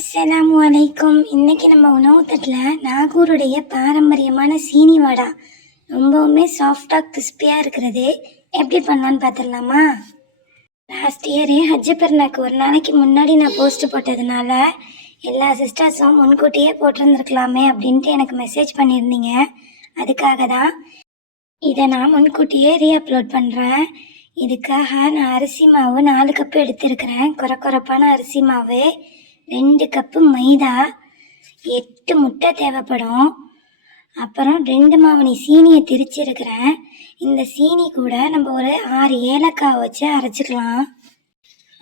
அஸ்ஸலாமு அலைக்கும் இன்னைக்கு நம்ம உணவு தட்டில் நாகூருடைய பாரம்பரியமான சீனி வடா. ரொம்பவுமே சாஃப்டாக கிறிஸ்பியாக இருக்கிறது. எப்படி பண்ணலான்னு பார்த்துடலாமா? லாஸ்ட் இயரு ஹஜ்ஜ ஒரு நாளைக்கு முன்னாடி நான் போஸ்ட் போட்டதுனால எல்லா சிஸ்டர்ஸும் முன்கூட்டியே போட்டிருந்துருக்கலாமே அப்படின்ட்டு எனக்கு மெசேஜ் பண்ணியிருந்தீங்க. அதுக்காக தான் இதை நான் முன்கூட்டியே ரீஅப்லோட் பண்ணுறேன் இதுக்காக நான் அரிசி மாவு நாலு கப்பு எடுத்திருக்கிறேன். குறை குறைப்பான அரிசி மாவு. ரெண்டு கப்பு மைதா எட்டு முட்டை தேவைப்படும். அப்புறம் ரெண்டு மாவணி சீனியை திரிச்சிருக்கிறேன். இந்த சீனி கூட நம்ம ஒரு ஆறு ஏலக்காய் வச்சு அரைச்சிக்கலாம்.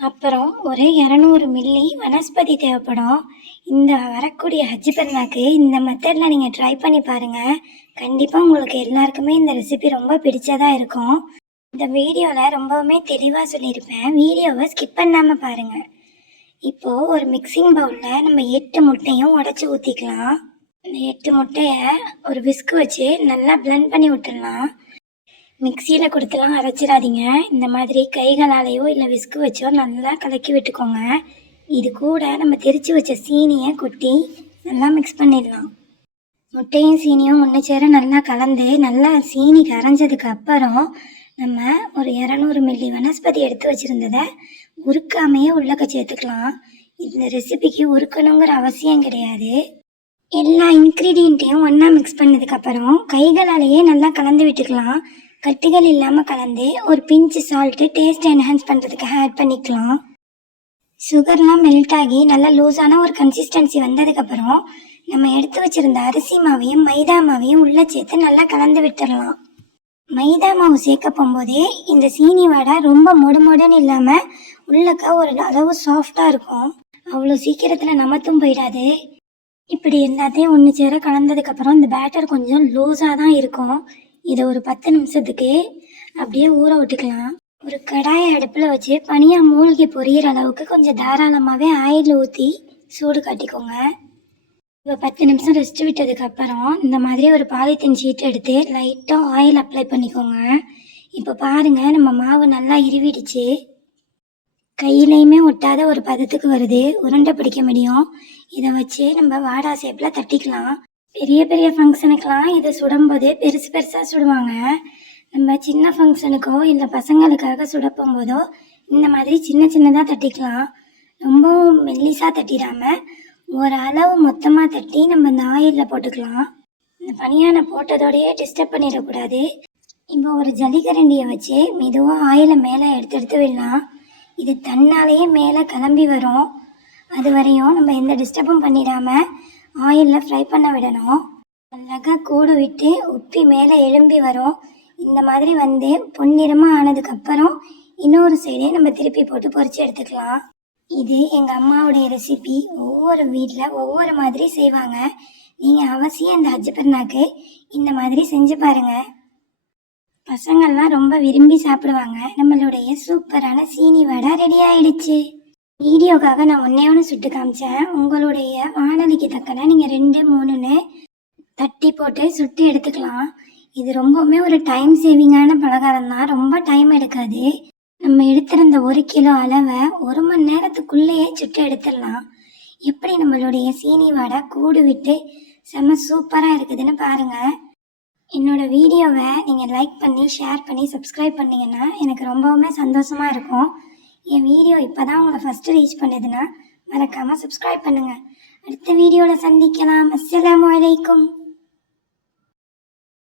அப்புறம் ஒரு இரநூறு மில்லி வனஸ்பதி தேவைப்படும். இந்த வரக்கூடிய ஹஜ்ஜி பெருநாக்கு இந்த மெத்தடில் நீங்கள் ட்ரை பண்ணி பாருங்கள் கண்டிப்பாக உங்களுக்கு எல்லாருக்குமே இந்த ரெசிபி ரொம்ப பிடிச்சதாக இருக்கும். இந்த வீடியோவில் ரொம்பவுமே தெளிவாக சொல்லியிருப்பேன். வீடியோவை ஸ்கிப் பண்ணாமல் பாருங்கள் இப்போது ஒரு மிக்சிங் பவுலில் நம்ம எட்டு முட்டையும் உடச்சி ஊற்றிக்கலாம் இந்த எட்டு முட்டையை ஒரு விஸ்கு வச்சு நல்லா பிளெண்ட் பண்ணி விட்டுடலாம். மிக்சியில் கொடுத்துலாம் அரைச்சிடாதீங்க. இந்த மாதிரி கைகளாலேயோ இல்லை விஸ்கு வச்சோ நல்லா கலக்கி விட்டுக்கோங்க. இது கூட நம்ம தெரித்து வச்ச சீனியை கொட்டி நல்லா மிக்ஸ் பண்ணிடலாம். முட்டையும் சீனியும் ஒன்று சேர நல்லா கலந்து நல்லா சீனி கரைஞ்சதுக்கு அப்புறம் நம்ம ஒரு இரநூறு மில்லி வனஸ்பதி எடுத்து வச்சுருந்ததை உருக்காமையே உள்ளக்க சேர்த்துக்கலாம். இந்த ரெசிபிக்கு உருக்கணுங்கிற அவசியம் கிடையாது. எல்லா இன்க்ரீடியண்ட்டையும் ஒன்றா மிக்ஸ் பண்ணதுக்கப்புறம் கைகளாலேயே நல்லா கலந்து விட்டுக்கலாம். கட்டிகள் இல்லாமல் கலந்து ஒரு பிஞ்சு சால்ட்டு டேஸ்ட் என்ஹான்ஸ் பண்ணுறதுக்கு ஆட் பண்ணிக்கலாம். சுகர்லாம் மெல்ட் ஆகி நல்லா லூஸான ஒரு கன்சிஸ்டன்சி வந்ததுக்கப்புறம் நம்ம எடுத்து வச்சிருந்த அரிசி மாவையும் மைதா மாவையும் உள்ளே சேர்த்து நல்லா கலந்து விட்டுடலாம் மைதா மாவு சேர்க்க போகும்போதே இந்த சீனி வடை ரொம்ப மொடு இல்லாமல் உள்ளக்க ஒரு அளவு சாஃப்டாக இருக்கும். அவ்வளோ சீக்கிரத்தில் நமத்தும் போயிடாது. இப்படி எல்லாத்தையும் ஒன்று சேர கலந்ததுக்கப்புறம் இந்த பேட்டர் கொஞ்சம் லூஸாக தான் இருக்கும். இதை ஒரு பத்து நிமிஷத்துக்கு அப்படியே ஊற விட்டுக்கலாம். ஒரு கடாயை அடுப்பில் வச்சு பனியாக மூழ்கி பொரியிற அளவுக்கு கொஞ்சம் தாராளமாகவே ஆயில் ஊற்றி சூடு காட்டிக்கோங்க. இப்போ பத்து நிமிஷம் ரெஸ்ட் விட்டதுக்கப்புறம் இந்த மாதிரி ஒரு பாலித்தீன் ஷீட் எடுத்து லைட்டாக ஆயில் அப்ளை பண்ணிக்கோங்க. இப்போ பாருங்கள் நம்ம மாவு நல்லா இருவிடுச்சு. கையிலையுமே ஒட்டாத ஒரு பதத்துக்கு வருது. உருண்டை பிடிக்க முடியும். இதை வச்சு நம்ம வாடா ஷேப்பில் தட்டிக்கலாம். பெரிய பெரிய ஃபங்க்ஷனுக்கெலாம் இதை சுடும்போது பெருசு பெருசாக சுடுவாங்க. நம்ம சின்ன ஃபங்க்ஷனுக்கோ இல்லை பசங்களுக்காக சுடப்போம் போதோ இந்த மாதிரி சின்ன சின்னதாக தட்டிக்கலாம். ரொம்பவும் மெல்லிசாக தட்டிடாமல் ஒரு அளவு மொத்தமாக தட்டி நம்ம இந்த ஆயிலில் போட்டுக்கலாம். இந்த பனியானை போட்டதோடையே டிஸ்டர்ப் பண்ணிடக்கூடாது. இப்போ ஒரு ஜல்லிக்கரண்டியை வச்சு மெதுவாக ஆயிலை மேலே எடுத்து எடுத்து விடலாம். இது தன்னாலேயே மேலே கிளம்பி வரும். அது வரையும் நம்ம எந்த டிஸ்டர்பும் பண்ணிடாமல் ஆயிலில் ஃப்ரை பண்ண விடணும். அழகாக கூடு விட்டு உப்பி மேலே எழும்பி வரும். இந்த மாதிரி வந்து பொன்னிறமாக ஆனதுக்கப்புறம் இன்னொரு சைடே நம்ம திருப்பி போட்டு பொறிச்சு எடுத்துக்கலாம். இது எங்கள் அம்மாவுடைய ரெசிபி ஒவ்வொரு வீட்டில் ஒவ்வொரு மாதிரி செய்வாங்க. நீங்கள் அவசியம் இந்த ஹஜ்ஜ பெருநாக்கு இந்த மாதிரி செஞ்சு பாருங்கள் பசங்கள்லாம் ரொம்ப விரும்பி சாப்பிடுவாங்க. நம்மளுடைய சூப்பரான சீனி வடை ரெடி ஆயிடுச்சு. வீடியோக்காக நான் ஒன்றே ஒன்று சுட்டு காமிச்சேன். உங்களுடைய வானொலிக்கு தக்கன நீங்கள் ரெண்டு மூணுன்னு தட்டி போட்டு சுட்டு எடுத்துக்கலாம். இது ரொம்பவுமே ஒரு டைம் சேவிங்கான பலகாரம் தான் ரொம்ப டைம் எடுக்காது. நம்ம எடுத்திருந்த ஒரு கிலோ அளவை ஒரு மணி நேரத்துக்குள்ளேயே சுட்டு எடுத்துடலாம். எப்படி நம்மளுடைய சீனி வடை கூடு விட்டு செம்ம சூப்பராக இருக்குதுன்னு பாருங்கள் என்னோட வீடியோவை நீங்கள் லைக் பண்ணி ஷேர் பண்ணி சப்ஸ்கிரைப் பண்ணிங்கன்னா எனக்கு ரொம்பவுமே சந்தோஷமாக இருக்கும். என் வீடியோ இப்போ தான் உங்களை ஃபஸ்ட்டு ரீச் பண்ணுதுன்னா மறக்காமல் சப்ஸ்கிரைப் பண்ணுங்கள் அடுத்த வீடியோவில் சந்திக்கலாம். அஸ்லாம் வலைக்கும்